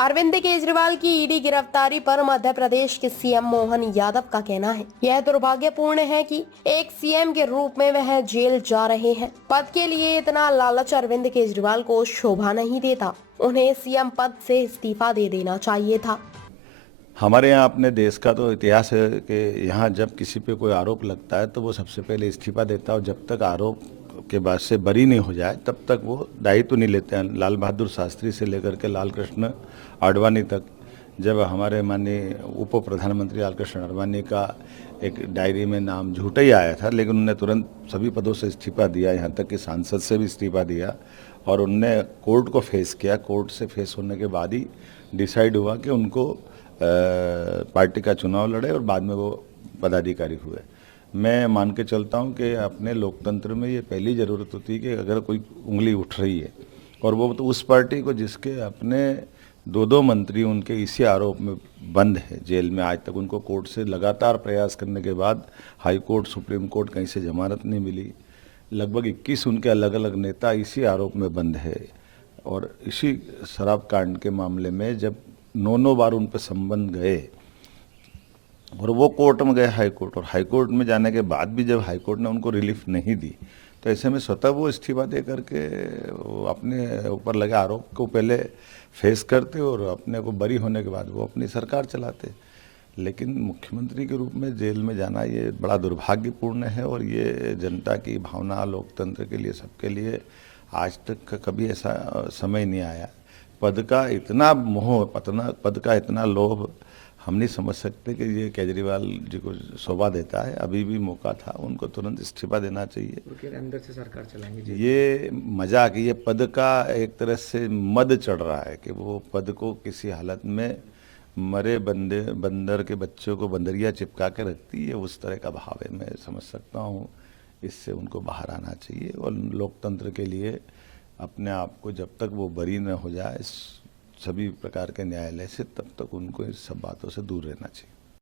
अरविंद केजरीवाल की ईडी गिरफ्तारी पर मध्य प्रदेश के सीएम मोहन यादव का कहना है, यह दुर्भाग्यपूर्ण है कि एक सीएम के रूप में वह जेल जा रहे हैं। पद के लिए इतना लालच अरविंद केजरीवाल को शोभा नहीं देता। उन्हें सीएम पद से इस्तीफा दे देना चाहिए था। हमारे यहाँ अपने देश का तो इतिहास है कि यहाँ जब किसी पे कोई आरोप लगता है तो वो सबसे पहले इस्तीफा देता है और जब तक आरोप के बाद से बरी नहीं हो जाए तब तक वो दायित्व नहीं लेते हैं। लाल बहादुर शास्त्री से लेकर के लाल कृष्ण आडवाणी तक, जब हमारे माननीय उप प्रधानमंत्री लाल कृष्ण आडवाणी का एक डायरी में नाम झूठा ही आया था, लेकिन उन्होंने तुरंत सभी पदों से इस्तीफा दिया, यहाँ तक कि सांसद से भी इस्तीफा दिया और उनने कोर्ट को फेस किया। कोर्ट से फेस होने के बाद ही डिसाइड हुआ कि उनको पार्टी का चुनाव लड़े और बाद में वो पदाधिकारी हुए। मैं मान के चलता हूँ कि अपने लोकतंत्र में ये पहली ज़रूरत होती है कि अगर कोई उंगली उठ रही है और वो तो उस पार्टी को जिसके अपने दो मंत्री उनके इसी आरोप में बंद है जेल में, आज तक उनको कोर्ट से लगातार प्रयास करने के बाद हाई कोर्ट सुप्रीम कोर्ट कहीं से जमानत नहीं मिली। लगभग 21 उनके अलग अलग नेता इसी आरोप में बंद है और इसी शराब कांड के मामले में जब 9 बार उन पर संबंध गए और वो कोर्ट में गए हाई कोर्ट, और हाई कोर्ट में जाने के बाद भी जब हाई कोर्ट ने उनको रिलीफ नहीं दी तो ऐसे में स्वतः वो इस्तीफा दे करके अपने ऊपर लगे आरोप को पहले फेस करते और अपने को बरी होने के बाद वो अपनी सरकार चलाते। लेकिन मुख्यमंत्री के रूप में जेल में जाना ये बड़ा दुर्भाग्यपूर्ण है और ये जनता की भावना, लोकतंत्र के लिए, सबके लिए आज तक कभी ऐसा समय नहीं आया। पद का इतना मोह, पद का इतना लोभ हम नहीं समझ सकते कि ये केजरीवाल जी को शोभा देता है। अभी भी मौका था, उनको तुरंत इस्तीफा देना चाहिए। अंदर से सरकार चलाएंगे जी। ये मजाक, ये पद का एक तरह से मद चढ़ रहा है कि वो पद को किसी हालत में मरे बंदर के बच्चों को बंदरिया चिपका के रखती है, उस तरह का भाव है। मैं समझ सकता हूँ, इससे उनको बाहर आना चाहिए और लोकतंत्र के लिए अपने आप को जब तक वो बरी न हो जाए सभी प्रकार के न्यायालय से, तब तक उनको इस सब बातों से दूर रहना चाहिए।